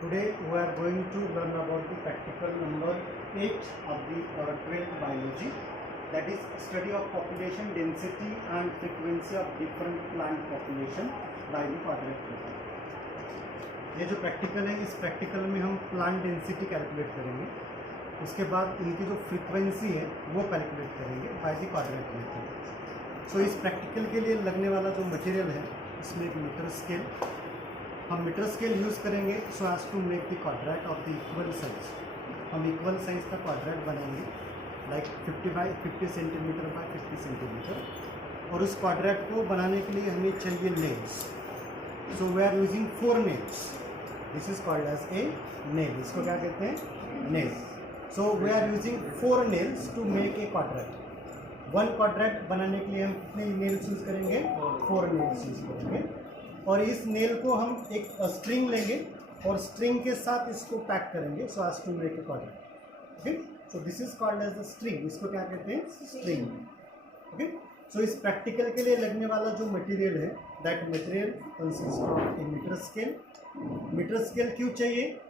Today we are going to learn about the practical number 8 of the 12th biology, that is study of population density and frequency of different plant population by the quadratic method. ये जो practical है, इस practical में हम plant density calculate करेंगे, उसके बाद इनकी जो फ्रीक्वेंसी है वो कैलकुलेट करेंगे बाय द क्वाड्रेटिक मेथड। सो इस प्रैक्टिकल के लिए लगने वाला जो मटेरियल है इसमें एक मीटर स्केल, हम मीटर स्केल यूज़ करेंगे so as to make the quadrat of the equal size. हम इक्वल साइज का क्वाड्रेट बनाएंगे लाइक 50 सेंटीमीटर बाय 50 सेंटीमीटर, और उस क्वाड्रेट को बनाने के लिए हमें चाहिए nails. So we are using 4 nails, this is called as a nail. इसको क्या कहते हैं? Nail. So we are using 4 nails to make a quadrat. One quadrat बनाने के लिए हम कितने नेल्स यूज़ करेंगे? 4 नेल्स यूज़ करेंगे। और इस नेल को हम एक स्ट्रिंग लेंगे और स्ट्रिंग के साथ इसको पैक करेंगे so as to make a quadrat. Okay, so this is called as the string. इसको क्या कहते हैं? स्ट्रिंग। ओके, सो इस प्रैक्टिकल के लिए लगने वाला जो मटेरियल है, that material consist of a metre scale. Metre scale क्यों चाहिए?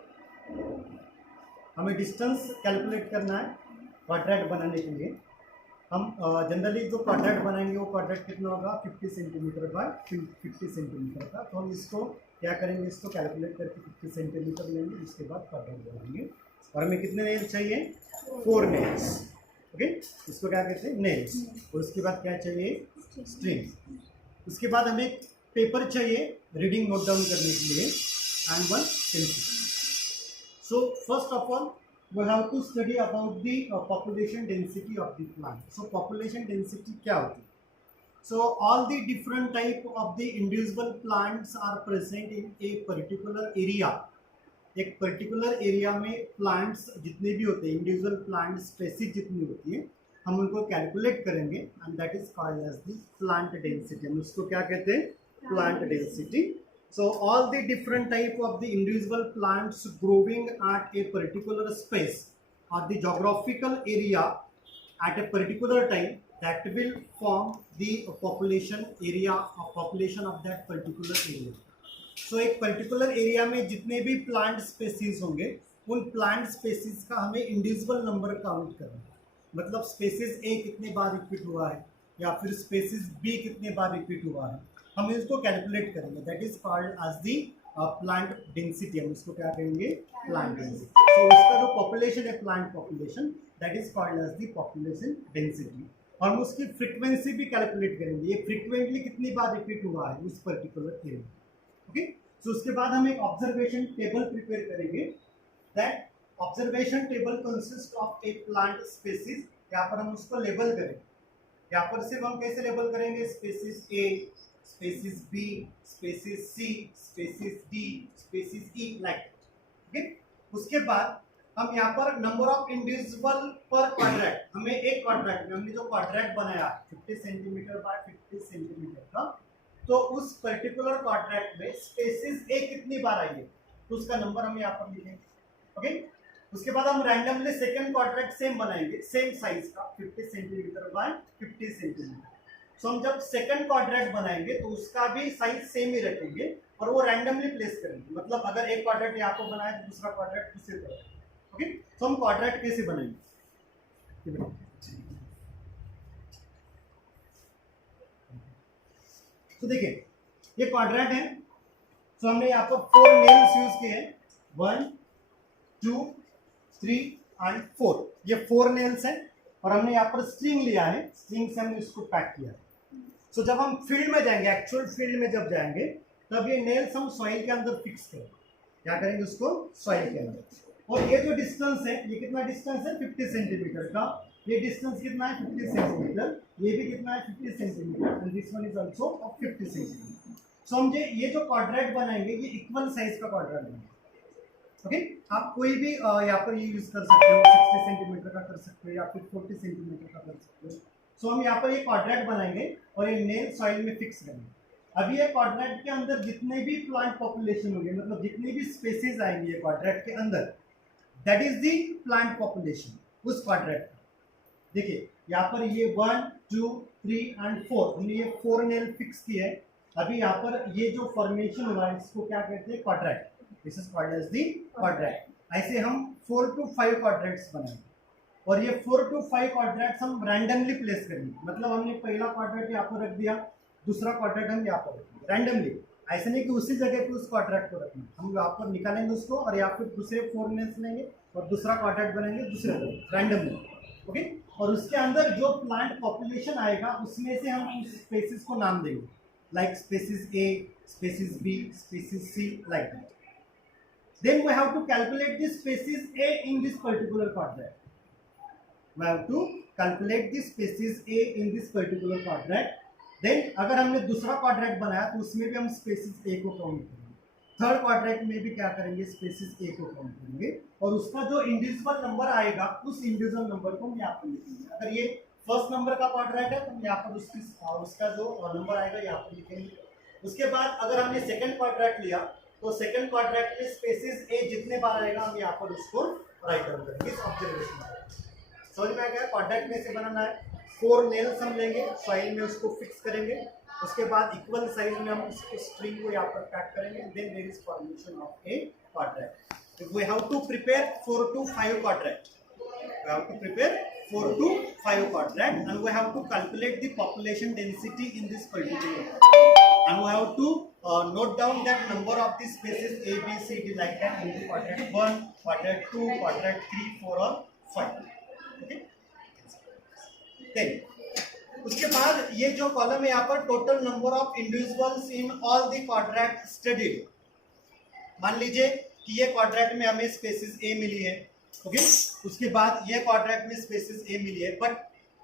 हमें डिस्टेंस कैलकुलेट करना है क्वाड्रेट बनाने के लिए। हम जनरली जो क्वाड्रेट बनाएंगे वो क्वाड्रेट कितना होगा? 50 सेंटीमीटर बाय 50 सेंटीमीटर का। तो हम इसको क्या करेंगे? इसको कैलकुलेट करके 50 सेंटीमीटर लेंगे, उसके बाद क्वाड्रेट बनाएंगे। और हमें कितने नेल्स चाहिए? 4 नेल्स। ओके, इसको क्या कहते हैं? नेल्स। और उसके बाद क्या चाहिए? स्ट्रिंग। उसके बाद हमें पेपर चाहिए रीडिंग नोट डाउन करने के लिए and one pencil. So first of all we have to study about the population density of the plant. So population density क्या होती है? So all the different type of the individual plants are present in a particular area. एक particular area में plants जितने भी होते हैं, individual plant species जितनी होती है, हम उनको कैलकुलेट करेंगे and that is called as the plant density. हम उसको क्या कहते हैं? Plant density. So all the different type of the individual plants growing at a particular space or the geographical area at a particular time, that will form the population area or population of that particular area. So एक particular area में जितने भी plant species होंगे, उन plant species का हमें individual number count करना है। मतलब species A कितने बार रिपीट हुआ है या फिर species B कितने बार रिपीट हुआ है, हम इसको कैलकुलेट करेंगे। That is called as the plant density. हम इसको क्या कहेंगे? Plant density. तो इसका जो पॉपुलेशन है, plant population, that is called as the population density. और हम उसकी फ्रीक्वेंसी भी कैलकुलेट करेंगे, ये फ्रीक्वेंटली कितनी बार रिपीट हुआ है उस पर्टिकुलर एरिया। ओके, सो उसके बाद हम एक ऑब्जर्वेशन टेबल प्रिपेयर करेंगे। That observation table consist of A plant species. यहाँ पर हम उसको लेबल करेंगे। यहाँ पर सिर्फ हम कैसे लेबल करेंगे? स्पेसीज ए, स्पेसीज बी, स्पेसीज सी, स्पेसीज डी, स्पेसीज ई, लाइक। ओके, उसके बाद हम यहाँ पर नंबर ऑफ इंडिविजुअल पर क्वाड्रेट, हमें एक क्वाड्रेट में हमने जो क्वाड्रेट बनाया 50 सेंटीमीटर बाय 50 सेंटीमीटर का, तो उस पर्टिकुलर क्वाड्रेट में स्पेसीज ए कितनी बार आई है तो उसका नंबर हम यहाँ पर लिखेंगे। ओके, उसके बाद हम रैंडमली सेकंड क्वाड्रेट सेम बनाएंगे, सेम साइज का 50 सेंटीमीटर बाय 50 सेंटीमीटर। सो हम जब सेकंड क्वाड्रेट बनाएंगे तो उसका भी साइज सेम ही रखेंगे और वो रैंडमली प्लेस करेंगे। मतलब अगर एक क्वाड्रेट यहाँ को बनाए तो दूसरा क्वाड्रेट दूसरी तरफ। ओके, तो हम क्वाड्रेट कैसे बनाएंगे? तो देखिए ये क्वाड्रेट है। सो हमने यहाँ पर 4 नेल्स यूज किए हैं, 1 2 3 एंड 4। ये 4 नेल्स है और हमने यहाँ पर स्ट्रिंग लिया है, स्ट्रिंग से हमने इसको पैक किया है। सो जब हम फील्ड में जाएंगे, एक्चुअल फील्ड में जब जाएंगे, तब ये नेल्स हम सॉइल के अंदर फिक्स करेंगे। क्या करेंगे? उसको सॉइल के अंदर। और ये जो डिस्टेंस है, ये कितना डिस्टेंस है? 50 सेंटीमीटर का। ये डिस्टेंस कितना है? 50 सेंटीमीटर। ये भी कितना है? 50 centimetre. And this one is also of 50 centimetre. So हम ये जो क्वाड्रेट बनाएंगे, ये इक्वल साइज का क्वाड्रेट बनाएंगे। ओके, आप कोई भी यहाँ पर ये यूज कर सकते हो, 60 सेंटीमीटर का कर सकते हो या फिर 40 सेंटीमीटर का कर सकते हो। सो हम यहाँ पर ये क्वाड्रेट बनाएंगे और ये नेल सॉइल में फिक्स करेंगे। अभी ये क्वाड्रेट के अंदर जितने भी प्लांट पॉपुलेशन होंगे, मतलब जितनी भी स्पेसीज आएंगी ये क्वाड्रेट के अंदर, that is the plant population उस क्वाड्रेट का। देखिए यहाँ पर ये 1 2 3 एंड 4, हमने ये 4 नेल फिक्स किए है। अभी यहाँ पर ये जो फॉर्मेशन हुआ है इसको क्या कहते हैं? Quadrat. This is called as the quadrant. ऐसे हम 4 to 5 क्वाड्रेंट्स बनाएंगे और ये 4 to 5 क्वाड्रेंट्स हम रैंडमली प्लेस करेंगे। मतलब हमने पहला क्वाड्रेंट यहाँ पर रख दिया, दूसरा क्वाड्रेंट हम यहाँ पर रखेंगे रैंडमली। ऐसे नहीं कि उसी जगह पे उस क्वाड्रेंट को रखना, हम यहाँ पर निकालेंगे उसको और या फिर दूसरे 4 नेल्स लेंगे और दूसरा क्वाड्रेंट बनाएंगे दूसरे रैंडमली। ओके, और उसके अंदर जो प्लांट पॉपुलेशन आएगा उसमें से हम उस स्पेसिस को नाम देंगे, like species A, species B, species C, like that. Then we have to calculate the species A in this particular quadrant. We have to calculate the species A in this particular quadrant. Then अगर हमने दूसरा quadrant बनाया तो उसमें भी हम spaces A को count करेंगे, थर्ड क्वाड्रेंट में भी क्या करेंगे, स्पेसिस A को काउंट करेंगे और उसका जो इंडिविजुअल नंबर आएगा उस इंडिविजुअल नंबर को हम यहाँ पर लिखेंगे। अगर ये फर्स्ट नंबर का क्वाड्रेंट है तो हम यहाँ पर उसका जो नंबर आएगा यहाँ पर लिखेंगे। उसके बाद अगर हमने सेकंड क्वाड्रेंट लिया तो सेकंड क्वाड्रेंट में स्पेसिस ए जितने बार आएगा हम यहाँ पर उसको राइट डाउन करेंगे इस ऑब्जर्वेशन। समझ में आ गया? क्वाड्रेंट में से बनाना है, 4 नेल्स हम लेंगे, सॉइल में उसको फिक्स करेंगे, उसके बाद इक्वल साइज में हम उसको स्ट्रिंग को यहाँ पर काट करेंगे, then there is formation of a quadrant. We have to prepare 4 to 5 quadrant. We have to prepare 4 to 5 quadrant and we have to calculate the population density in this particular quadrant. And we have to note down that number of the spaces A, B, C, D like that in the quadrant 1, quadrant 2, quadrant 3, 4 or 5. Okay? Then उसके बाद ये जो column है यहाँ पर total number of individuals in all the quadrant studied. मान लीजिए कि ये क्वाड्रेंट में हमें स्पेसिस ए मिली है, ओके, उसके बाद ये क्वाड्रेंट में स्पेसिस ए मिली है, बट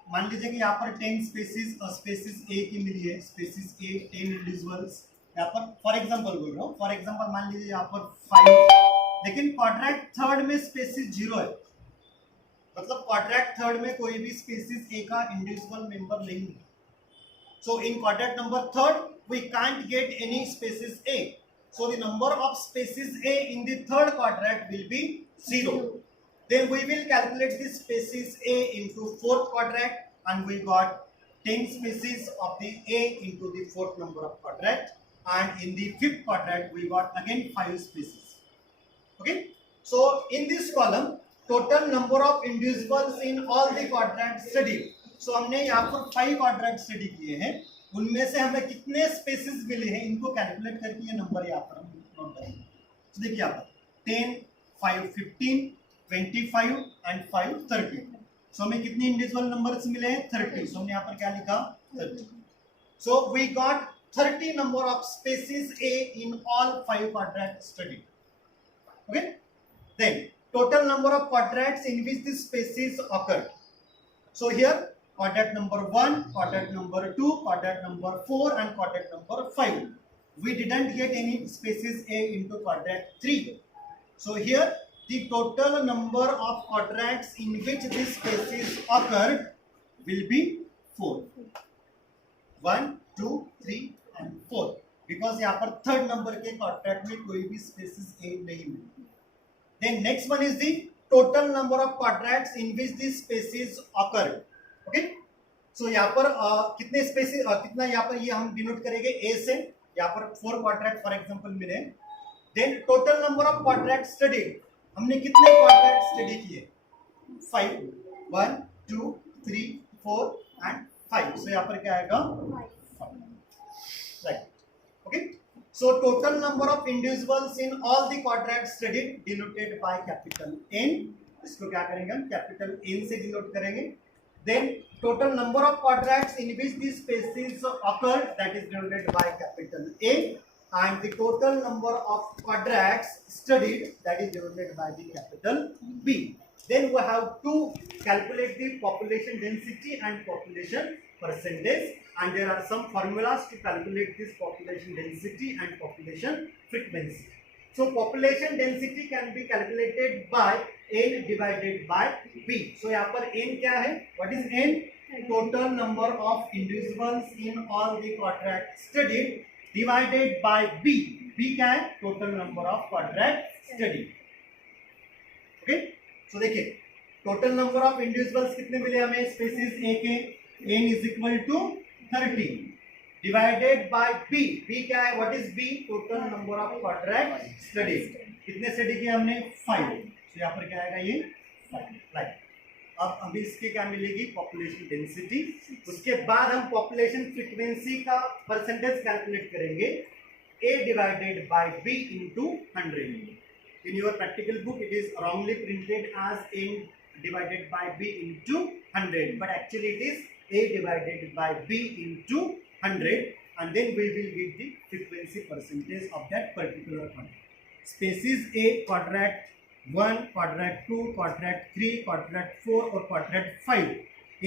मान लीजिए कि यहाँ पर 10 स्पेसिस ए की मिली है, स्पेसिस ए 10 इंडिविजुअल्स यहाँ पर फॉर एग्जांपल बोल रहा हूँ, फॉर एग्जांपल मान लीजिए यहाँ पर 5, लेकिन क्वाड्रेंट थर्ड में स्पेसिस 0 है, मतलब क्वाड्रेंट थर्ड में कोई भी स्पेसिस ए का इंडिविजुअल मेंबर नहीं है। So in quadrant number third we can't get any species A, so the number of species A in the third quadrant will be 0. Then we will calculate the species A into fourth quadrant and we got 10 species of the A into the fourth number of quadrant, and in the fifth quadrant we got again 5 species. Okay, so in this column total number of individuals in all the quadrant studied. So हमने यहाँ पर 5 quadrant study किए हैं, उनमें से हमें कितने species मिले हैं इनको कैलकुलेट करके ये नंबर यहाँ पर हम नोट करेंगे। तो देखिए यहाँ पर 10, 5, 15, 25 and 5, 30. So हमें कितनी इंडिविजुअल नंबर्स मिले हैं? 30. So हमने यहाँ पर क्या लिखा? 30. So we got 30 number of species A in all 5 quadrant studied. Okay. Then total number of quadrants in which this species occurred. So here quadrant number 1, quadrant number 2, quadrant number 4 and quadrant number 5. We didn't get any species A into quadrant 3. So here the total number of quadrants in which this species occurred will be 4. 1, 2, 3 and 4. Because यहाँ पर third number के quadrant में कोई भी spaces ए नहीं मिली। Then next one is the total number of quadrants in which this species occurred. Okay? So यहाँ पर कितने स्पेसिस कितना यहाँ पर ये हम डिनोट करेंगे A से, यहाँ पर 4 क्वाड्रेंट फॉर एग्जांपल मिले। Then total number of quadrants studied, हमने कितने क्वाड्रेंट स्टडी किए? 5, 1, 2, 3, 4 and 5. So यहाँ पर क्या आएगा? 5. Right. Okay. So total number of individuals in all the quadrants studied denoted by capital N. इसको क्या करेंगे हम? कैपिटल N से डिनोट करेंगे. Then total number of quadrants in which these species occurred, that is denoted by capital A. And the total number of quadrants studied, that is denoted by the capital B. Then we have to calculate the population density and population percentage, and there are some formulas to calculate this population density and population frequency. So population density can be calculated by N divided by B. So यहाँ पर N क्या है? What is N? Total number of individuals in all the quadrant studied divided by B. B क्या है? Total number of quadrant studied. Okay? So देखिए total number of individuals कितने मिले हमें स्पेसिस A के? N is equal to 30. Divided by B. B क्या है? What is B? Total number of quadrat studies. कितने स्टडी किए हमने? 5। तो यहाँ पर क्या आएगा? ये 5। राइट। अब अभी इसके क्या मिलेगी? Population density. उसके बाद हम पॉपुलेशन फ्रीक्वेंसी का परसेंटेज कैलकुलेट करेंगे, A divided by B into 100. In your practical book, it is wrongly printed as A divided by B into 100, but actually it is A divided by B into 100, and then we will get the frequency percentage of that particular one. Species A quadrat 1, quadrat 2, quadrat 3, quadrat 4 और quadrat 5,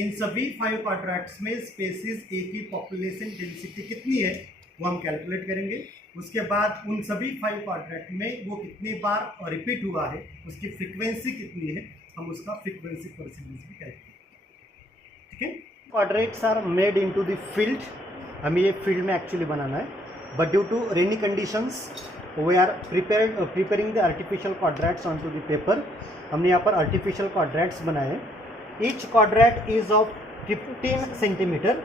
इन सभी 5 क्वाड्रेट्स में species ए की population density कितनी है वो हम calculate करेंगे। उसके बाद उन सभी 5 क्वाड्रेट में वो कितनी बार रिपीट हुआ है, उसकी फ्रीक्वेंसी कितनी है, हम उसका फ्रीक्वेंसी परसेंटेज भी कैलकुलेट करेंगे। ठीक है। Quadrats are made into the field. हमें ये फील्ड में एक्चुअली बनाना है, but due to rainy conditions we are preparing the artificial quadrats on to the paper. हमने यहाँ पर आर्टिफिशियल क्वाड्रेट्स बनाए हैं। Each quadrat is of 15 centimetre.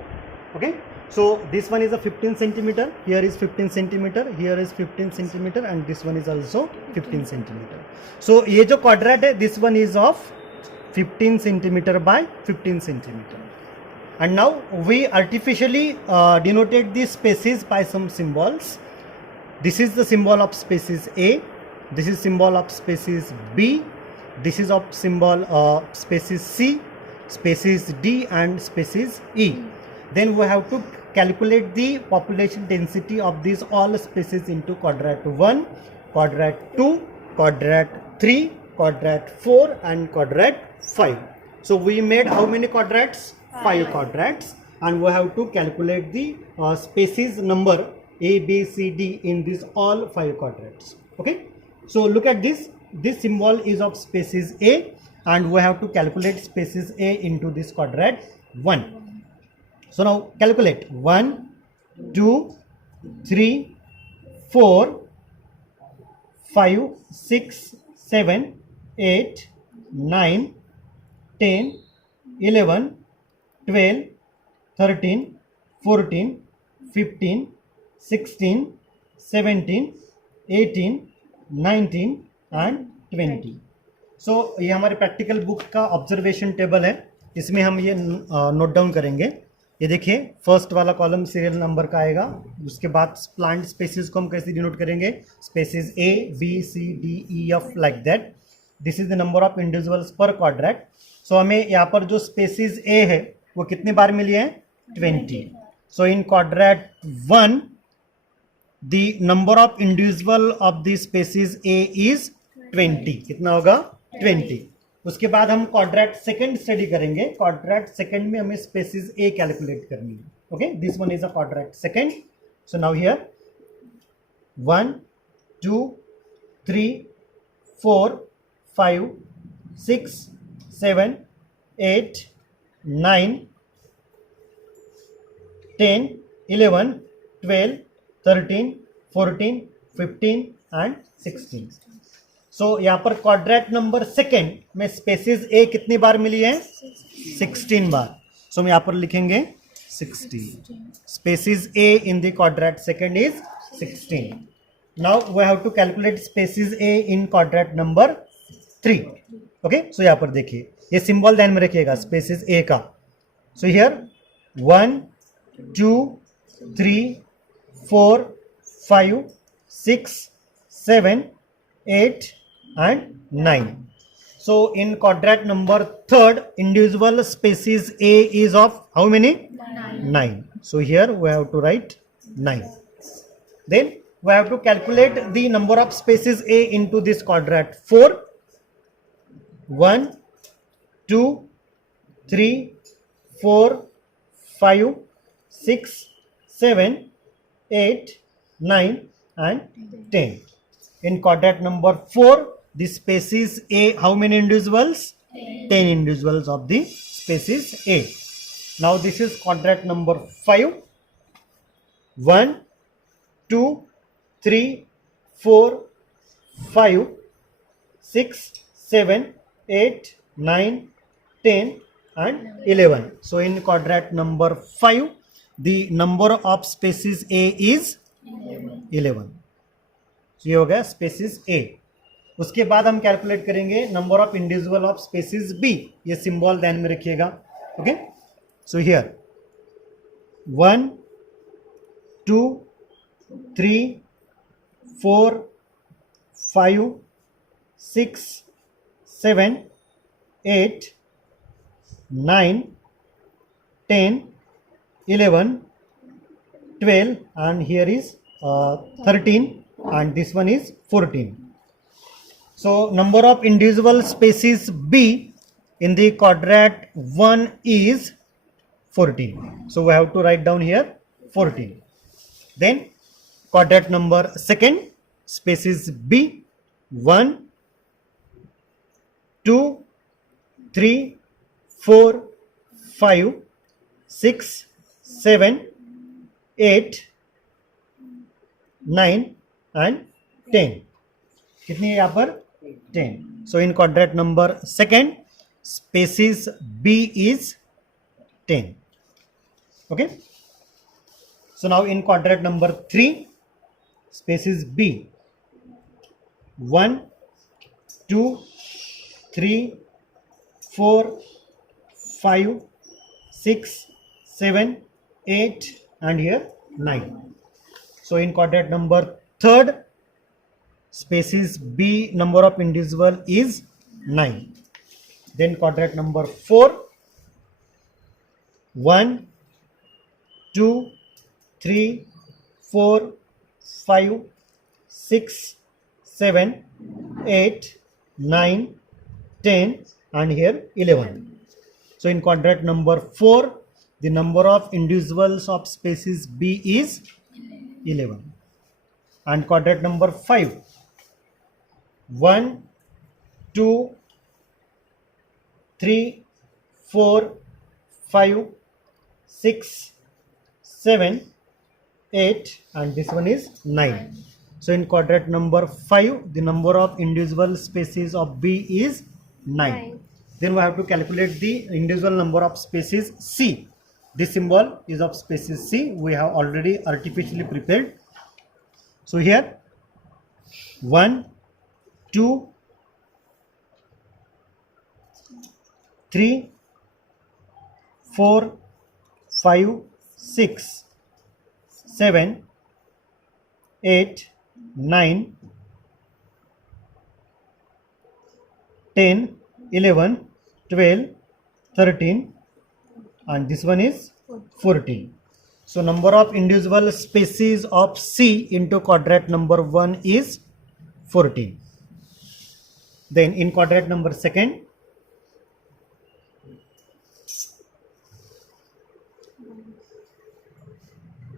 Okay, so this one is a 15 centimeter, here is 15 centimeter, here is 15 centimeter, and this one is also 15 centimeter. So ये जो quadrat है, this one is of 15 centimeter by 15 centimeter. And now we artificially denoted the spaces by some symbols. This is the symbol of species A, this is symbol of species B, this is of symbol of species C, species D, and species E. Then we have to calculate the population density of these all species into quadrat 1, quadrat 2, quadrat 3, quadrat 4, and quadrat 5. So we made how many quadrats? 5 quadrats, and we have to calculate the species number A, B, C, D in these all 5 quadrats. Okay, so look at this. This symbol is of species A, and we have to calculate species A into this quadrat 1. So now calculate 1, 2, 3, 4, 5, 6, 7, 8, 9, 10, 11, 12, 13, 14, 15, 16, 17, 18, 19 and 20. So ये हमारे practical book का observation table है, इसमें हम ये note down करेंगे। ये देखिए, फर्स्ट वाला कॉलम सीरियल नंबर का आएगा। उसके बाद प्लांट स्पेसिस को हम कैसे डिनोट करेंगे? Species A, B, C, D, E, F, like that. This is the number of individuals per quadrat. So हमें यहाँ पर जो स्पेसिस ए है वो कितनी बार मिली है? 20। So in quadrat 1 the number of individual of the species A is 20। कितना होगा? 20। उसके बाद हम क्वाड्रेट सेकंड स्टडी करेंगे। क्वाड्रेट सेकंड में हमें स्पेसिस ए कैलकुलेट करनी है। Okay, this one is a quadrat second. So now here 1, 2, 3, 4, 5, 6, 7, 8, 9, 10, 11, 12, 13, 14, 15 and 16. सो यहाँ पर क्वाड्रेट नंबर सेकेंड में स्पेसिस ए कितनी बार मिली है? 16 बार। सो हम यहाँ पर लिखेंगे 16। Species A in the quadrat second is 16। Now we have to calculate species A in quadrat number 3। Okay, so यहाँ पर देखिए, ये सिंबल ध्यान में रखिएगा स्पेसिस ए का। सो here 1, 2, 3, 4, 5, 6, 7, 8 and 9. So in quadrat number 3rd, individual species A is of how many? 9. So here we have to write 9. Then we have to calculate the number of species A into this quadrat 4. 1, 2, 3, 4, 5, 6, 7, 8, 9 and 10. In quadrat number 4, the species A, how many individuals? 10 individuals of the species A. Now this is quadrat number 5. 1, 2, 3, 4, 5, 6, 7, 8, 9, 10 and 11. So in quadrat number 5, the number of spaces A is 11. ये हो गया spaces A. उसके बाद हम calculate करेंगे number of individual of species B. ये symbol ध्यान में रखिएगा. Okay, so here 1 2 3 4 5 6 7 8 9 10 11 12 and here is 13 and this one is 14. So number of individual spaces B in the quadrat 1 is 14. So we have to write down here 14. Then quadrat number second, spaces B 1 2 3 4 5 6 7 8 9 and 10. कितनी है यहाँ पर 10. So in quadrat number second, spaces B is 10. Okay. So now in quadrat number 3, spaces B 1 2 3 4 5 6 7 8 and here 9. So in quadrat number third, spaces B number of individual is 9. Then quadrat number 4, 1 2 3 4 5 6 7 8 9 10 and here 11. So in quadrat number 4, the number of individuals of spaces B is 11. And quadrat number 5, 1 2 3 4 5 6 7 8 and this one is 9. So in quadrat number 5, the number of individual spaces of B is 9. Then we have to calculate the individual number of spaces C. This symbol is of spaces C. We have already artificially prepared. So here 1 2 3 4 5 6 7 8 9 10 11 12 13 and this one is 14. So number of individual spaces of C into quadrat number 1 is 14. Then in quadrat number second,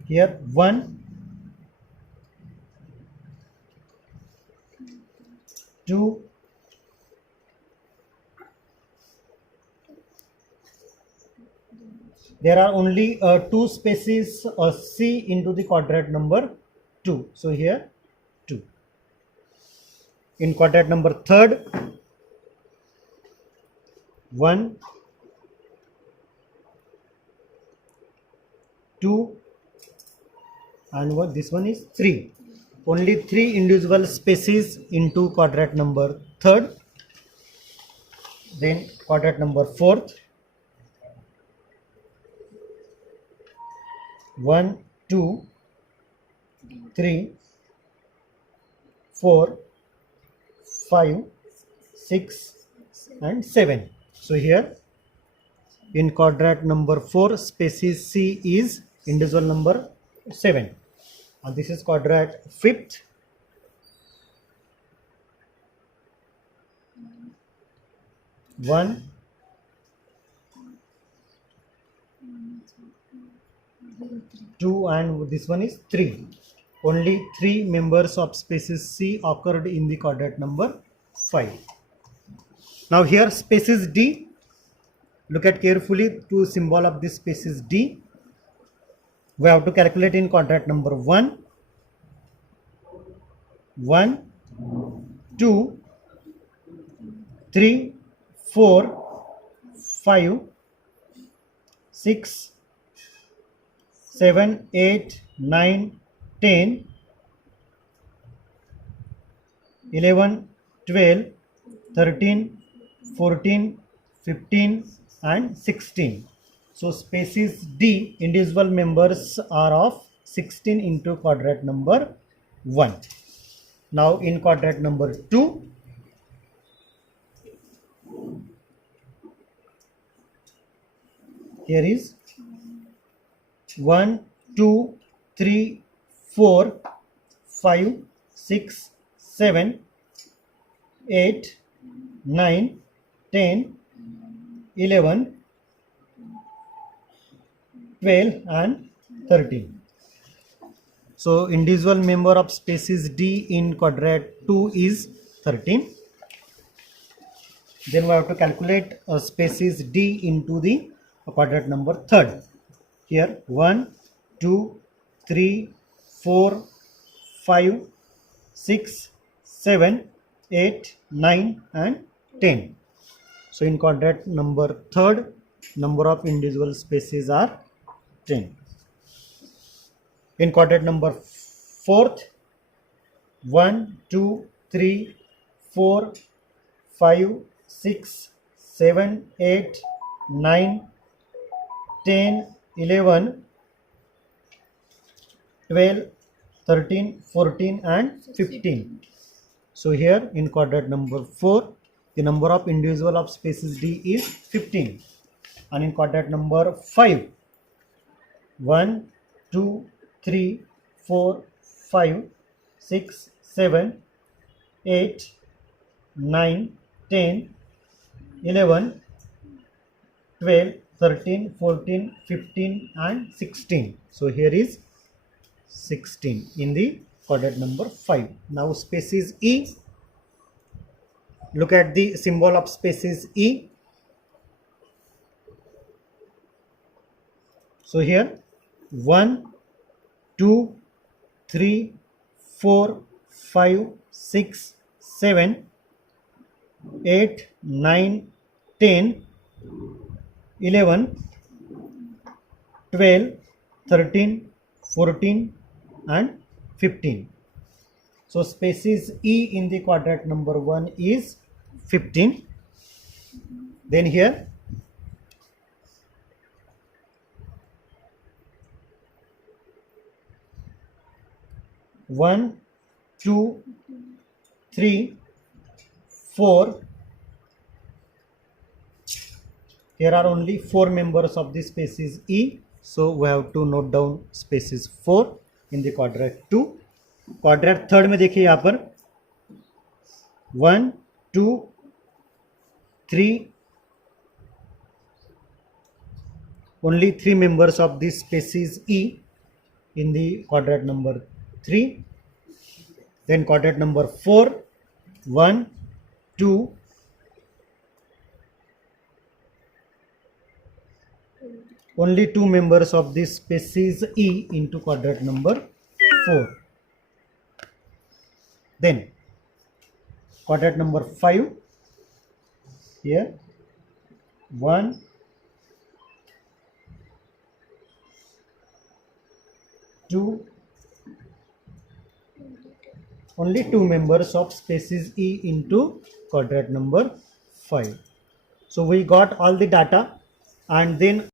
here 1 2 there are only two spaces C into the quadrat number 2. So here 2. In quadrat number third, 1 2 and what this one is 3. Only 3 individual spaces into quadrat number third. Then quadrat number fourth, 1 2 3 4 5 6 and 7. So here in quadrat number 4, species C is individual number 7 and this is quadrat fifth. One, two, and this one is 3. Only 3 members of species C occurred in the quadrat number 5. Now here species D, look at carefully to symbol of this species D. We have to calculate in quadrat number 1, 1, 2, 3, 4, 5, 6, 7, 8, 9, 10, 11, 12, 13, 14, 15 and 16. So species D individual members are of 16 into quadrant number 1. Now in quadrant number 2, here is 1, 2, 3, 4, 5, 6, 7, 8, 9, 10, 11, 12 and 13. So individual member of species D in quadrant 2 is 13. Then we have to calculate species D into the quadrant number 3rd. Here 1, 2, 3, 4, 5, 6, 7, 8, 9 and 10. So in quadrant number 3rd, number of individual species are 10. In quadrant number 4th, 1, 2, 3, 4, 5, 6, 7, 8, 9, 10, 11, 12, 13, 14 and 15. So here in quadrant number 4, the number of individual of species D is 15. And in quadrant number 5, 1, 2, 3, 4, 5, 6, 7, 8, 9, 10, 11, 12, 13, 14, 15 and 16. So here is 16 in the quadrant number 5. Now species E, look at the symbol of species E. So here 1, 2, 3, 4, 5, 6, 7, 8, 9, 10, 11, 12, 13, 14 and 15. So species E in the quadrant number 1 is 15. Then here 1, 2, 3, 4. Here are only 4 members of the species E. So we have to note down species 4 in the quadrant 2. Quadrant 3rd में देखिए यहाँ पर 1, 2, 3, only 3 members of this species E in the quadrant number 3. Then quadrant number 4, 1, 2, only 2 members of this species E into quadrant number 4. Then quadrant number 5, here 1, 2, only 2 members of species E into quadrant number 5. So we got all the data, and then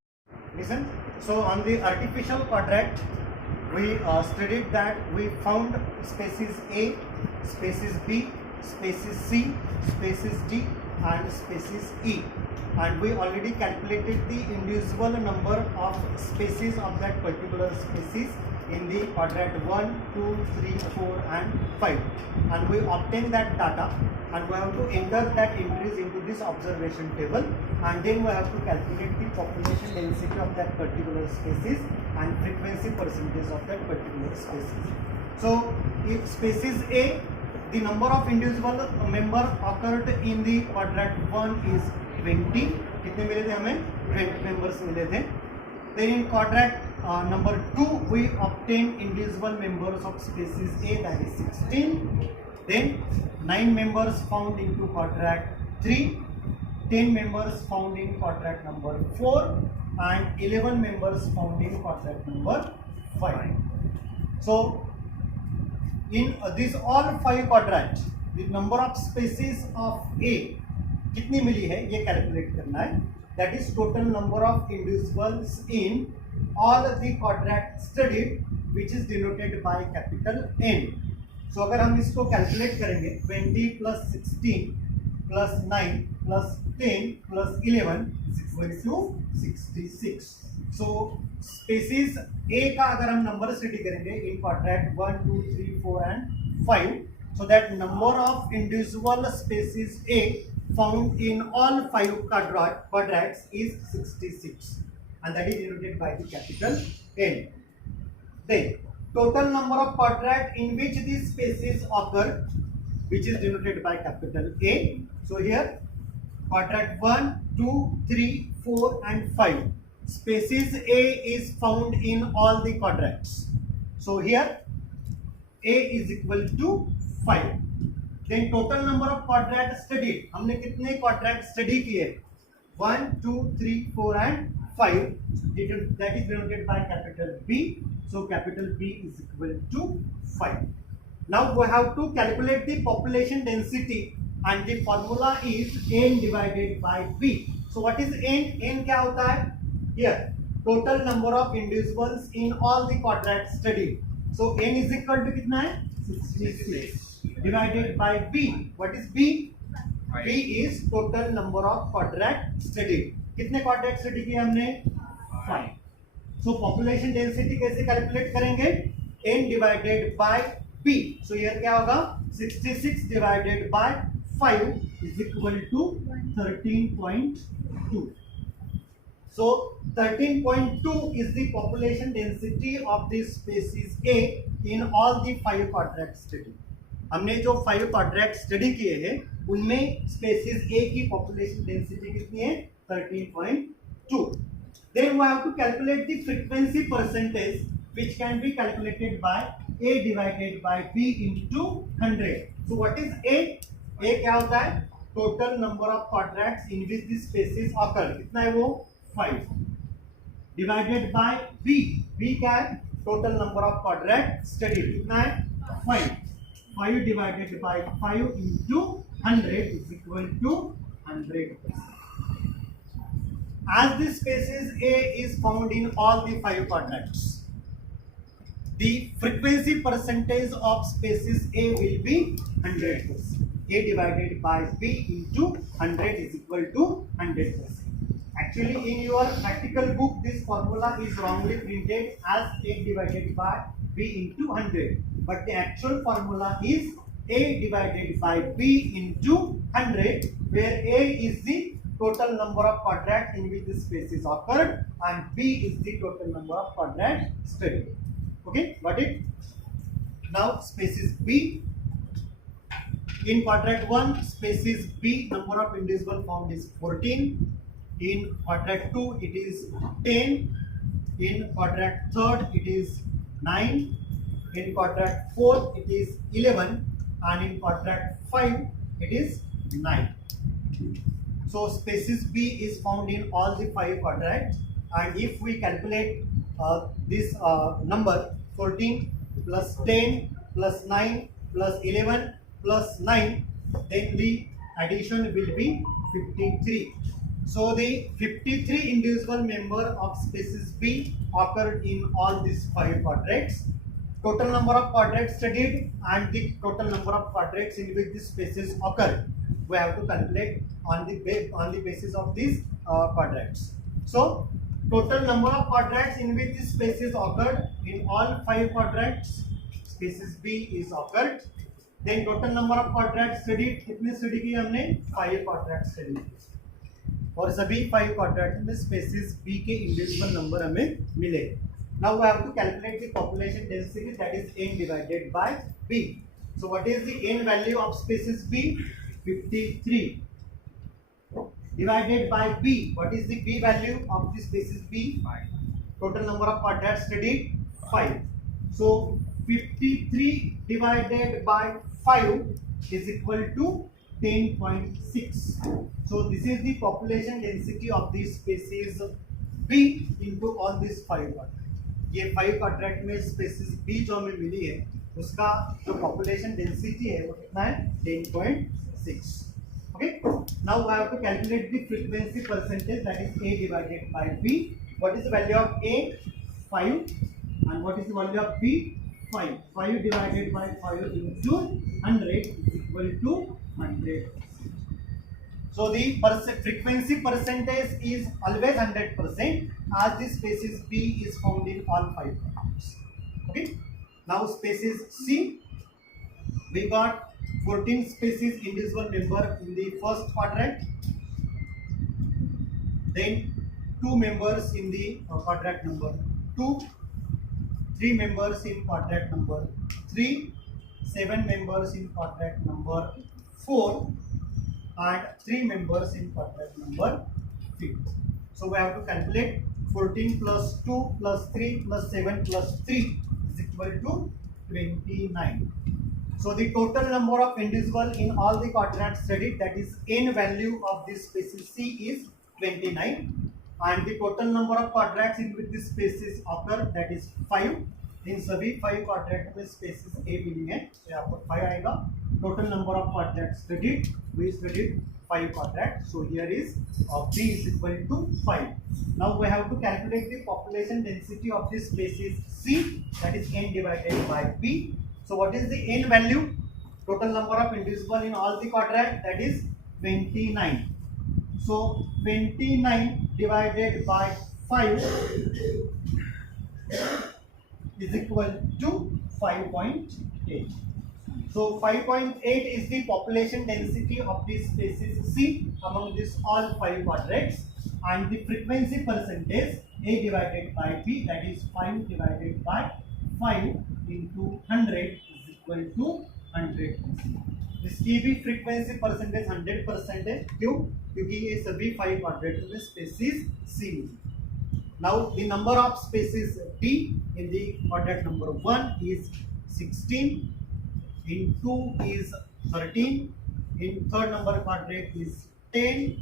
listen. So on the artificial quadrant, we studied that we found species A, species B, species C, species D and species E, and we already calculated the individual number of species of that particular species in the quadrant 1, 2, 3, 4 and 5, and we obtain that data, and we have to enter that entries into this observation table, and then we have to calculate the population density of that particular species and frequency percentage of that particular species. So if species A, the number of individual member occurred in the quadrant 1 is 20. कितने मिले थे हमें? 20 members मिले थे. Then in quadrant number 2 we obtain individual members of species A, that is 16. Then 9 members found into quadrant 3, 10 members found in quadrant number 4, and 11 members found in quadrant number 5. So in these all 5 quadrants, the number of species of A कितनी मिली है ये calculate करना है. That is total number of individuals in all the quadrant studied, which is denoted by capital N. So अगर हम इसको calculate करेंगे 20 plus 16 plus 9 plus 10 plus 11 is equal to 66. So species A का अगर हम नंबर स्टडी करेंगे in quadrant 1, 2, 3, 4 and 5, so that number of individual species A found in all 5 quadrants is 66, and that is denoted by the capital N. Then total number of quadrants in which these species occur, which is denoted by capital A. So here quadrant 1, 2, 3, 4 and 5. Species A is found in all the quadrants. So here A is equal to 5. Then total number of quadrant studied. हमने कितने quadrant study किए? 1, 2, 3, 4 and 5. That is denoted by capital B. So capital B is equal to 5. Now we have to calculate the population density, and the formula is N divided by B. So what is N? N क्या होता है? Here total number of individuals in all the quadrant studied. So N is equal to कितना है? 66 divided by B. What is B? B is total number of quadrant studied. कितने quadrant study किए हमने? 5. So population density कैसे calculate करेंगे? N divided by B. So here क्या होगा? 66 divided by 5 is equal to 13.2. So 13.2 is the population density of this species A in all the 5 quadrant study. हमने जो 5 quadrant study किए हैं उनमें species A की population density कितनी है? 13.2. Then we have to calculate the frequency percentage, which can be calculated by A divided by B into 100. So what is A? A क्या होता है? Total number of quadrants in which the species occur. कितना है वो? 5. Divided by B. B क्या है? Total number of quadrant studied. कितना है? 5. 5 divided by 5 into 100 is equal to 100%. As the species A is found in all the 5 quadrants, the frequency percentage of species A will be 100%. A divided by B into 100 is equal to 100%. Actually, in your practical book, this formula is wrongly printed as A divided by B into 100. But the actual formula is A divided by B into 100, where A is the total number of quadrants in which the species occurred and B is the total number of quadrants studied. Okay, got it? Now species B. In quadrant 1, species B number of individuals found is 14. In quadrant 2 it is 10. In quadrant 3 it is 9. In quadrant 4 it is 11, and in quadrant 5 it is 9. So species B is found in all the 5 quadrants, and if we calculate this number 14 plus 10 plus 9 plus 11 plus 9, then the addition will be 53. So the 53 individual member of species B occurred in all these 5 quadrants. Total number of quadrants studied and the total number of quadrants in which the species occur, we have to calculate on the basis of these quadrants. So total number of quadrants in which the species occurred in all 5 quadrants, species B is occurred. Then total number of quadrants studied, कितने study किए हमने? 5 quadrants study किए, और सभी 5 quadrants में species B के individual number हमें मिले. Now we have to calculate the population density, that is N divided by B. So what is the N value of species B? 53. Divided by B. What is the B value of the species B? 5. Total number of quadrants studied? 5. So 53 divided by 5 is equal to 10.6. So this is the population density of the species B into all these 5 quadrant। ये 5 quadrant में spaces B जो हमें मिली है उसका जो population density है वो कितना है 10.6। Okay, now I have to calculate the frequency percentage that is A divided by B। What is the value of A? 5, and what is the value of B? 5। 5 divided by 5 into 100 is equal to 100। So the frequency percentage is always 100% as the species B is found in all 5 quadrants। Okay, now species C, we got 14 species individual member in the first quadrant, then 2 members in the quadrant number 2, 3 members in quadrant number 3, 7 members in quadrant number 4, and 3 members in quadrant number 5। So we have to calculate 14 plus 2 plus 3 plus 7 plus 3 is equal to 29। So the total number of individual in all the quadrants studied, that is n value of this species C is 29, and the total number of quadrants in which this species occur, that is 5। इन सभी 5 quadrant में spaces A मिली है तो यहाँ पर 5 आएगा। Total number of quadrant studied, we studied 5 quadrant, so here is B is equal to 5। now we have to calculate the population density of this species C, that is n divided by B। so what is the n value? total number of individual in all the quadrant, that is 29। so 29 divided by 5 is equal to 5.8। so 5.8 is the population density of this species C among this all 5 quadrants, and the frequency percentage A divided by B, that is 5 divided by 5 into 100 is equal to 100। इसकी भी frequency percentage 100% है, क्यों? क्योंकि ये सभी 5 quadrant में species C मिली। Now the number of species D in the quadrant number 1 is 16, in 2 is 13, in third number quadrant is 10,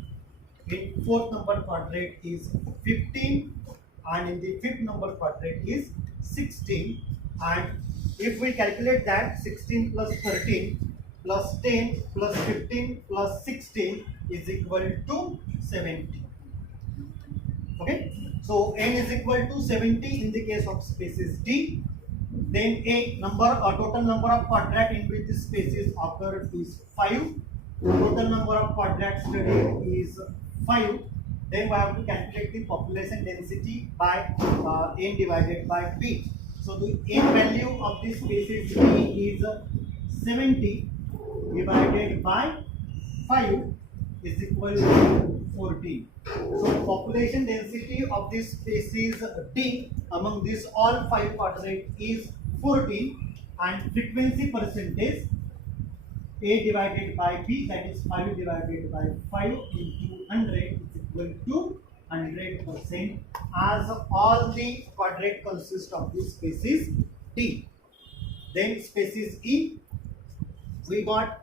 in fourth number quadrant is 15, and in the fifth number quadrant is 16। and if we calculate that 16 plus 13 plus 10 plus 15 plus 16 is equal to 70। okay, so n is equal to 70 in the case of species D। then a number or total number of quadrant in which this species occur is 5। total number of quadrants studied is 5। then we have to calculate the population density by n divided by B। so the n value of this species B is 70 divided by 5 is equal to 14। so population density of this species D among these all 5 quadrants is 14, and frequency percentage A divided by B, that is 5 divided by 5 into 100 is equal to 100%, as all the quadrant consist of this species D। then species E, we got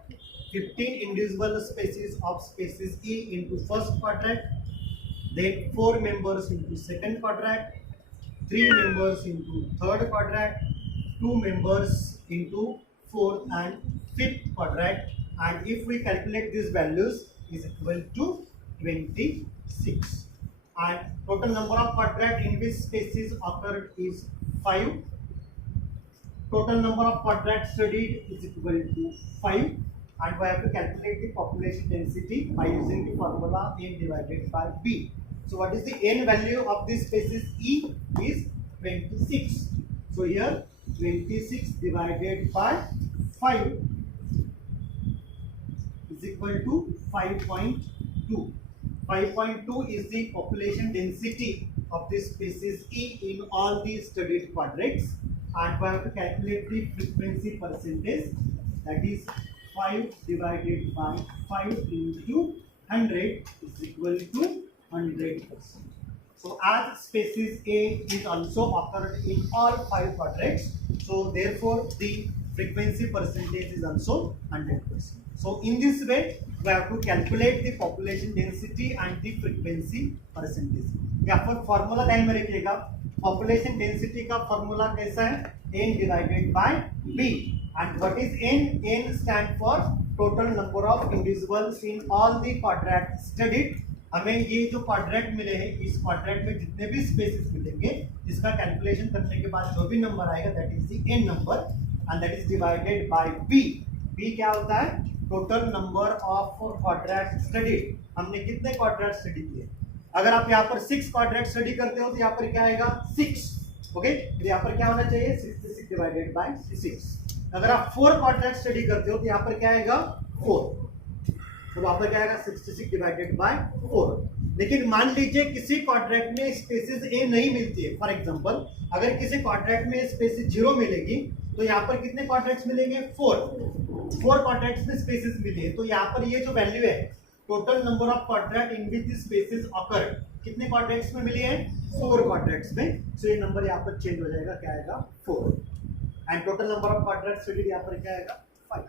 15 individual species of species E into first quadrant, then 4 members into second quadrant, 3 members into third quadrant, 2 members into fourth and fifth quadrant, and if we calculate these values is equal to 26। and total number of quadrant in which species occurred is 5। total number of quadrants studied is equal to 5, and we have to calculate the population density by using the formula n divided by B। so what is the n value of this species E is 26। so here 26 divided by 5 is equal to 5.2। 5.2 is the population density of this species E in all the studied quadrants, and we have to calculate the frequency percentage, that is 5 divided by 5 into 100 is equal to 100%। so as species A is also occurred in all 5 quadrants, so therefore the frequency percentage is also 100%. So in this way we have to calculate the population density and the frequency percentage. यहाँ पर formula ध्यान में रखिएगा, population density का formula कैसा है, n divided by b. And what is n? n stand for total number of individuals in all the quadrat studied. हमें ये जो क्वाड्रेट मिले हैं, इस क्वाड्रेट में जितने भी स्पेसेस मिलेंगे, इसका कैलकुलेशन करने के बाद जो भी नंबर आएगा that is the n number and that is divided by b. b क्या होता है? Total number of quadrat studied. हमने कितने क्वाड्रेट स्टडी किए? अगर आप यहाँ पर 6 क्वाड्रेट स्टडी करते हो तो यहाँ पर क्या आएगा? 6. ओके, तो यहाँ पर क्या होना चाहिए? 66 डिवाइडेड बाय 6. अगर आप 4 क्वाड्रेट स्टडी करते हो तो यहाँ पर क्या आएगा? 4. तो वहां पर क्या आएगा? 66 डिवाइडेड बाय 4. लेकिन मान लीजिए किसी क्वाड्रेट में स्पेसिस ए नहीं मिलती है. फॉर एग्जांपल अगर किसी क्वाड्रेट में स्पेसिस 0 मिलेगी तो यहाँ पर कितने क्वाड्रेट्स मिलेंगे? 4 क्वाड्रेट्स में स्पेसिस मिले. तो यहाँ पर ये जो वैल्यू है, total number of quadrat in which species occur, कितने क्वाड्रेट्स में मिली है? 4 क्वाड्रेट्स में. सो ये नंबर यहाँ पर चेंज हो जाएगा, क्या आएगा? 4. And total number of quadrat studied यहाँ पर क्या आएगा? 5.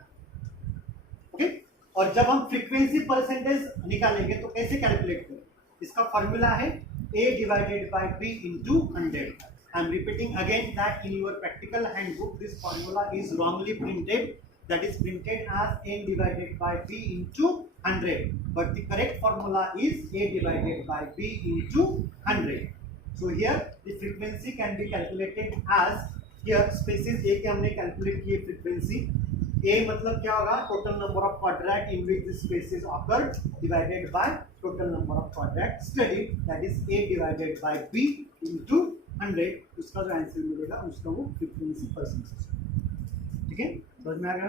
ओके. और जब हम फ्रीक्वेंसी परसेंटेज निकालेंगे तो कैसे कैलकुलेट करें? इसका फॉर्मूला है a divided by b into 100. I am repeating again that in your practical handbook this formula is wrongly printed. That is printed as n divided by b into 100. But the correct formula is a divided by b into 100. So here the frequency can be calculated as, here species a के हमने calculate किए frequency. A मतलब क्या होगा? Total number of quadrat in which this species occur divided by total number of quadrat studied, that is A divided by B into 100. उसका जो answer मिलेगा उसका वो फ्रीक्वेंसी परसेंटेज. ठीक है, समझ में आ गया?